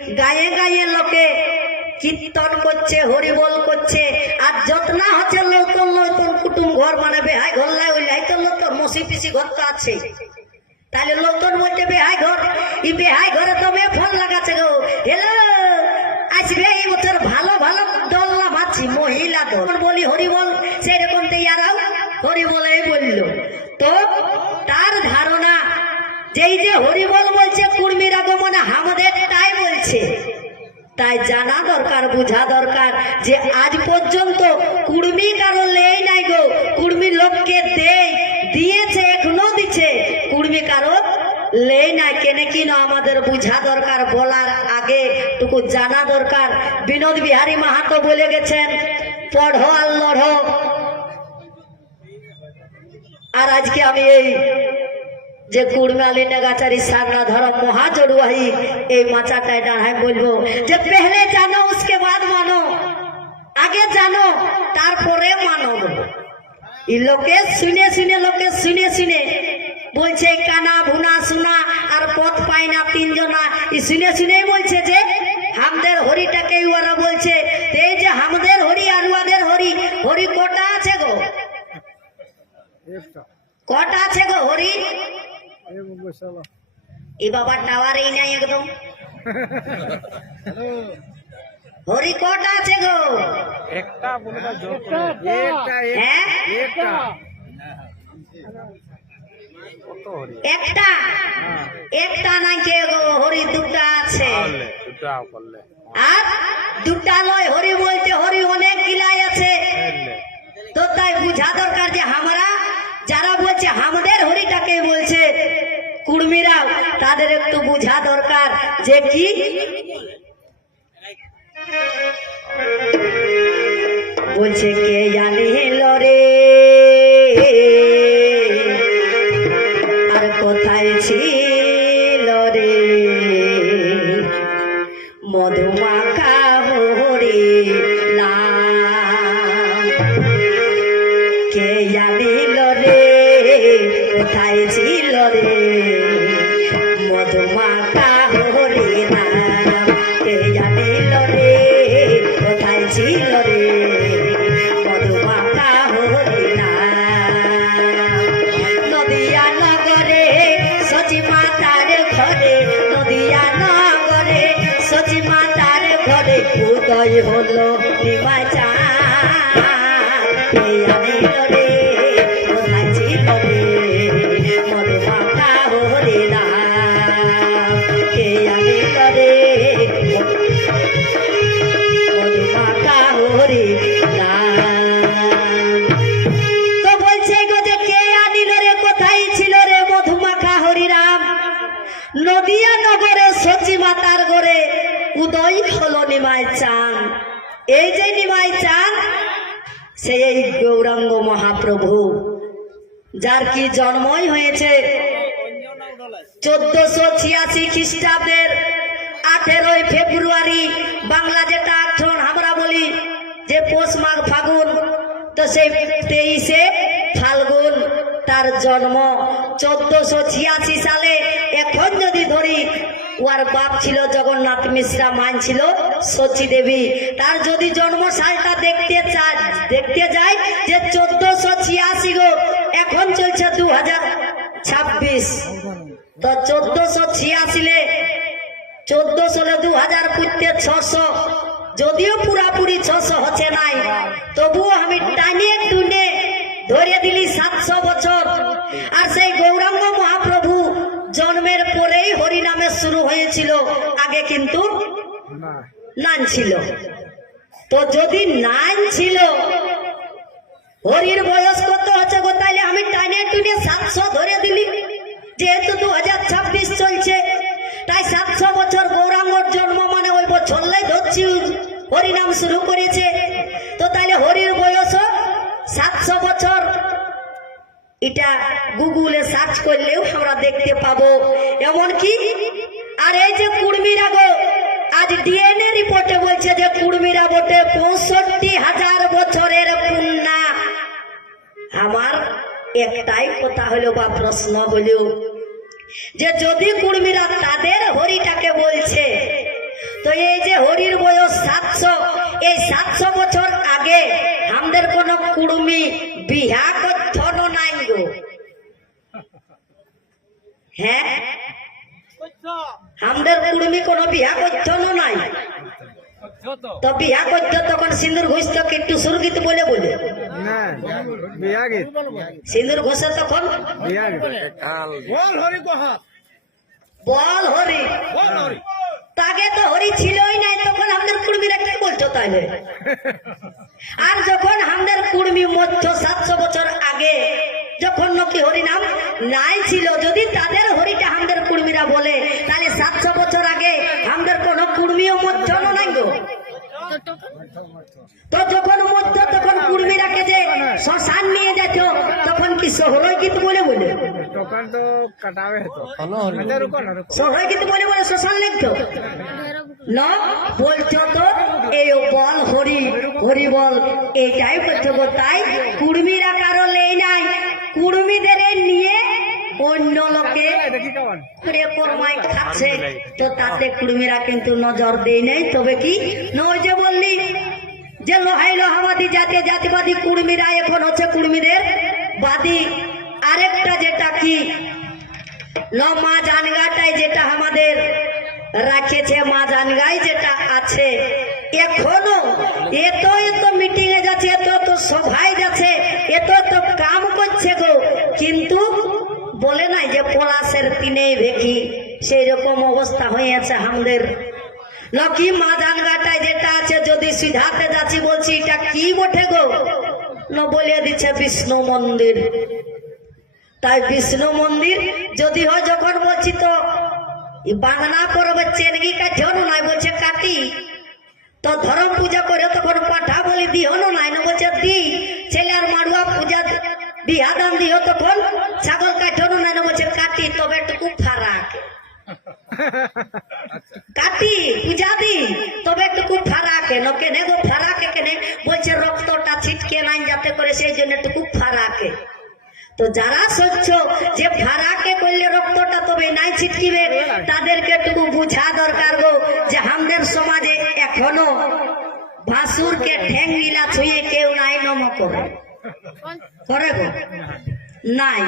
গায়ে গায়ে লোকে কীর্তন করছে, হরিবল করছে, আর যতনা হচ্ছে নতুন নতুন কুটুম ঘর মানে বেহাই ঘর লাই তো নতুন মসি পিসি ঘর তো আছে, তাহলে নতুন বলতে বেহাই ঘর, এই বেহাই ঘরে তো ফোন লাগাচ্ছে গো, হ্যালো আসবে এই বছর ভালো ভালো দল নামাচ্ছি মহিলা দল, বলি হরিবল সেরকম তো ইয়ারাও হরিবলেই বললো। তো তার ধারণা যেই যে হরিবল বলছে কুর্মীর আগমনে আমাদের তাই বলছে, তাই জানা দরকার, বোঝা দরকার যে আজ পর্যন্ত কুর্মী কারো লেই নাই গো, কুর্মী লোককে দিয়েছে এখনো দিচ্ছে, কুর্মী কারো লেই নাই কেনে কি না আমাদের বোঝা দরকার, বলার আগে টুকু জানা দরকার। বিনোদ বিহারী মাহাতো বলে গেছেন পড়ো আর লড়ো, আর আজকে আমি এই যে কুড়মালি নেগাচারি সাগরা ধরম মহাজড়ুয়াही এই মাচাটায় দাঁড়ায় বলবো যে পহলে জানো उसके बाद मानो, আগে জানো তারপরে মানো। এই লোকে শুনে শুনে লোকে শুনে শুনে বলছে কানা ভুনা শোনা আর পথ পায় না তিনজনা, এই শুনে শুনেই বলছে যে আমাদের হরিটাকে ওরা বলছে এই যে আমাদের হরি আর ওদের হরি, হরি কটা আছে গো, কটা আছে গো হরি? এই বাবা টাওয়ার এই নাই একদম, হরি কটা আছে গো? একটা একটা একটা নাই কে গো, হরি দুটা আছে, আর দুটা নয় হরি বলতে হরি অনেক গিলাই আছে। তো তাই বুঝা দরকার যে আমরা যারা বলছে আমাদের হরিটাকে বলছে কুর্মীরা, তাদের একটু বুঝা দরকার যে কি বলছে কে জানিল রে আর কোথায় ছিল রে মধুমাখা হরি নাম, কে জানিল রে কোথায় ছিল রে মধুমাখা হরি নাম, কে জানিল রে কোথায় ছিল রে মধুমাখা হরি নাম। নদিয়া নগরে সচি মাতার ঘরে, নদিয়া নগরে সচি মাতার ঘরে উদয় হলো নিমা চাঁদ, কে জানিল রে কোথায় ছিল রে মধুমাখা হরি নাম, কে জানিল রে মধুমাখা হরি নাম। তো বলছে গো যে কে আনিল রে কোথায় ছিল রে মধুমাখা হরি নাম, নদিয়া নগরে সচি মাতার ঘরে উদয় হলো নিমাই চাঁদ। এই যে নিমাই চাঁদ সেই গৌরাঙ্গ মহাপ্রভু, যার কি জন্মই হয়েছে 1486 খ্রিস্টাব্দের 18 ফেব্রুয়ারি, বাংলা যেটা এখন আমরা বলি যে পৌষ মাঘ ফাগুন, তো সেই 23শে ফাল্গুন তার জন্ম 1486 সালে। এখন যদি ধরি ওর বাপ ছিল জগন্নাথ মিশ্রা, মান ছিল সচী দেবী, তার যদি জন্ম সালটা দেখতে যাই যে 1486 গো, এখন চলছে 2026, তো 1486 1400 2000 করতে 600, যদিও পুরাপুরি 600 হচ্ছে নাই, তবুও আমি টানে টুনে ধরে দিলি 700 বছর। আর সেই গৌরাঙ্গ মহাপ্রভু জন্মের পরেই হরিনামে শুরু হয়েছিল, আগে কিন্তু নাম ছিল। তো যদি নাম ছিল, হরির বয়স কত হচ্ছে গো, তাইলে আমি টানে টুনে 700 ধরে দিলি, যেহেতু 2026 চলছে, তাই 700 বছর গৌরাঙ্গর জন্ম মানে ওই বছরলাই ধরছি হরিনাম শুরু করেছে। তো তাইলে হরির বয়স 700 বছর, এটা গুগলে সার্চ করলেও আমরা দেখতে পাবো। এমনকি আর এই যে কুর্মীরা গো, আজ ডিএনএ রিপোর্টে বলছে যে কুর্মীরা বটে 65,000 বছরের পুণ্যা। আমার একটাই কথা হলো বা প্রশ্ন হলো যে যদি কুর্মীরা তাদের হরিটাকে বলছে, তো এই যে হরির বয়স 700, এই 700 বছর আগে আমাদের কোন কুড়মি বিহা করত নাই গো। হ্যাঁ, আমাদের কুড়মি কোন বিহা করত নাই। তো বিহা করতো তখন সিন্দুর ঘুষত একটু সুরগীত বলে বলে সিন্দুর ঘষে তখন বল হরি, তাকে তো হরি ছিলই নাই, তখন আমাদের কুড়মিরা কি বলতো তাইলে? আর যখন আমাদের কুড়মি মধ্য 700 বছর আগে যখন নাকি হরি নাম নাই ছিল, যদি তাদের হরিটা আমাদের কুড়মিরা বলে, তাহলে 700 বছর আগে আমাদের কোন কুড়মিও মধ্য নাই গো। তো যখন মধ্য তখন কুড়মিরাকে যে শ্মশান নিয়ে যেত, তখন কি সহরই গীত বলে বলে তখন তো কাটাবে হতো সহরই গীত বলে বলে শ্মশান লিখতো না, বলছো তো এই বল হরি হরি বল, এইটাই বলছো গো। তাই কুড়মিরা কারো লেই নাই, কুড়মিদের নিয়ে অন্য লোকে কর্মায় খাচ্ছে, তো তাতে কুড়মিরা কিন্তু নজর দেয় নাই। তবে কি নয় যে বললি যে লোহাই লোহাবাদী জাতীয় জাতিবাদী কুড়মিরা এখন হচ্ছে কুড়মিদের বাদী। আরেকটা যেটা কি মা জানগাটাই যেটা আমাদের রাখেছে, মা জানগাই যেটা আছে এখনো, এত এত মিটিং এ যাচ্ছে, এত এত সভায় যাচ্ছে, এত এত কাম করছে গো, কিন্তু বলে নাই যে পলাশের তিনেই ভেকি, সেই রকম অবস্থা হয়েছে আমাদের। লক্ষ্মী মা জানগাটায় যেটা আছে, যদি সিধাতে যাচ্ছি বলছি এটা কি বটে গো, বলে দিচ্ছে বিষ্ণু মন্দির। তাই বিষ্ণু মন্দির যদি হয়, যখন বলছি তো বাংলা পড়বে চেনগি কাঠিও নাই, বলছে কাটি। তো ধর্ম পূজা করে তখন পাঠা বলি দিও নাই, বলছে দি। ছেলের মাড়ুয়া পূজা বিহা দান দিও, তখন ছাগল কাঠিও নাই, বলছে কাটি। তবে একটু ফারাক কাটি পূজা দি, তবে একটু ফারাকে ন কেনে গো, ফারাকে কেনে বলছে রক্তটা ছিটকে নাই যাতে করে, সেই জন্য একটু ফারাকে। তো যারা সহ্য যে ফারাকে করলে রক্তটা তবে নাই ছিটকিবে, তাদেরকে একটু বুঝা দরকার গো, যে আমাদের সমাজে এখনো ভাসুরকে ঠ্যাং গিলা ছুঁয়ে কেউ নাই নম করে করে গো, নাই।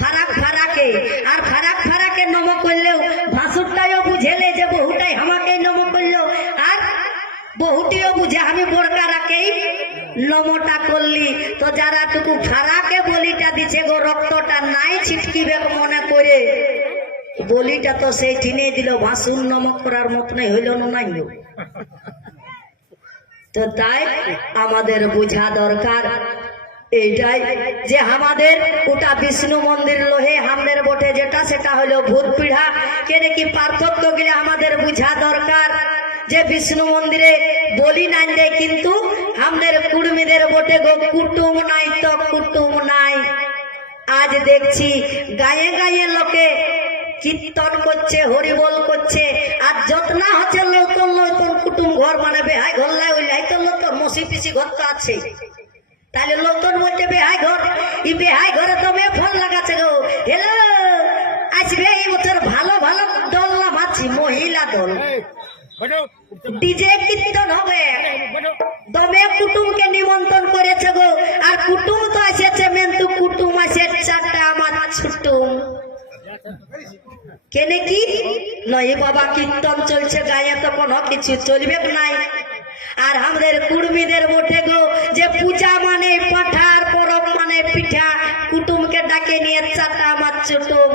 ফারাক ফারাকে, আর ফারাক ফারাকে নম করলেও ভাসুরটাও বুঝেলে যে বহুটাই আমাকেই নম করলো, আর বহুটিও বুঝে আমি বড়কা রাখেই নমটা করলি। তো যারা টুকু ফারাকে বলিটা দিছে গো, রক্তটা নাই ছিটকিবে মনে করে, বলিটা তো সেই ঠিনে দিল, ভাসুর নমক করার মতনই হইল না নাই। তো তাই আমাদের বুঝা দরকার এইটাই যে আমাদের ওটা বিষ্ণু মন্দির লোহে আমাদের বটে যেটা, সেটা হলো ভূত পিঢ়া। কেন কি পার্থক্য গেলে আমাদের বুঝা দরকার যে বিষ্ণু মন্দিরে বলি নাই দেয়, কিন্তু আমাদের কুড়মিদের বটে গো কুটুম নাই, তো কুটুম নাই। আজ দেখছি গায়ে গায়ে লোকে কীর্তন করছে, হরিবল করছে, আর যতনা হচ্ছে নতুন নতুন কুটুম ঘর মানে বেহাই ঘর লাই ওইলাই তো নতুন মসি পিসি ঘর তো আছে, তাহলে নতুন বলছে বেহাই ঘর। এই বেহাই ঘরে তো ফোন লাগাচ্ছে গো, হ্যালো আসবে এই বছর ভালো ভালো দল না ভাবছি, মহিলা দল ডিজে কীর্তন হবে, দমে কুটুমকে নিমন্ত্রণ করেছে গো। আর কুটুম তো আসেছে, মেন্তু কুটুম আসে 4টা আমার ছুটুম। কেনে কি নয় বাবা, কীর্তন চলছে গায়ে, তো কোনো কিছু চলবে নাই। আর আমাদের কুর্মীদের বটে গো যে পূজা মানে পাঠার, পরব মানে পিঠা, কুটুমকে ডাকে নিয়ে 4টা আমার ছুটুম।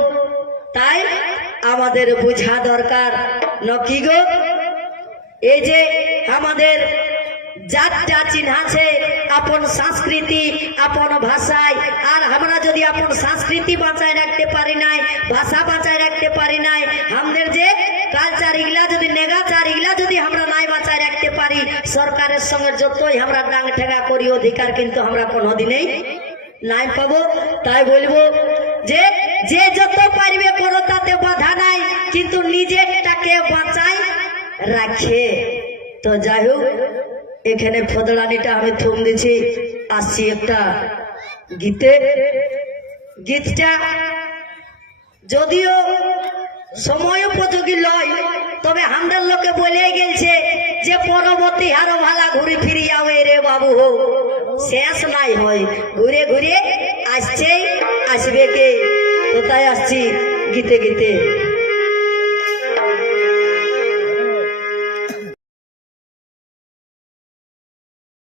তাই আমাদের বুঝা দরকার নকি গো, এই যে আমাদের জাতটা চিহ্নাছে আপন সংস্কৃতি, আপন ভাষায়। আর আমরা যদি আপন সংস্কৃতি বাঁচায় রাখতে পারি নাই, ভাষা বাঁচায় রাখতে পারি নাই, আমাদের যে কালচার ইগলা যদি নেগাচার ইগলা যদি আমরা নাই বাঁচায় রাখতে পারি, সরকারের সঙ্গে যতই আমরা ডাং ঠেকা করি, অধিকার কিন্তু আমরা কোনোদিনেই নাই পাবো। তাই বলবো যে যে যত পারবে করো, তাতে বাধা নাই, কিন্তু নিজেরটাকে বাঁচাই রাখে। তো যাই হোক, এখানে ফদলানিটা আমি থম দিছি, আসছি একটা গীতে। গীতটা যদিও সময় উপযোগী লয়, তবে আমাদের লোকে বলে গেছে যে পরবর্তী আরো ভালা ঘুরে ফিরি যাবে রে বাবু হো, শেষ নাই হয়, ঘুরে ঘুরে আসছে আসবে কে, কোথায় আসছি গীতে গীতে।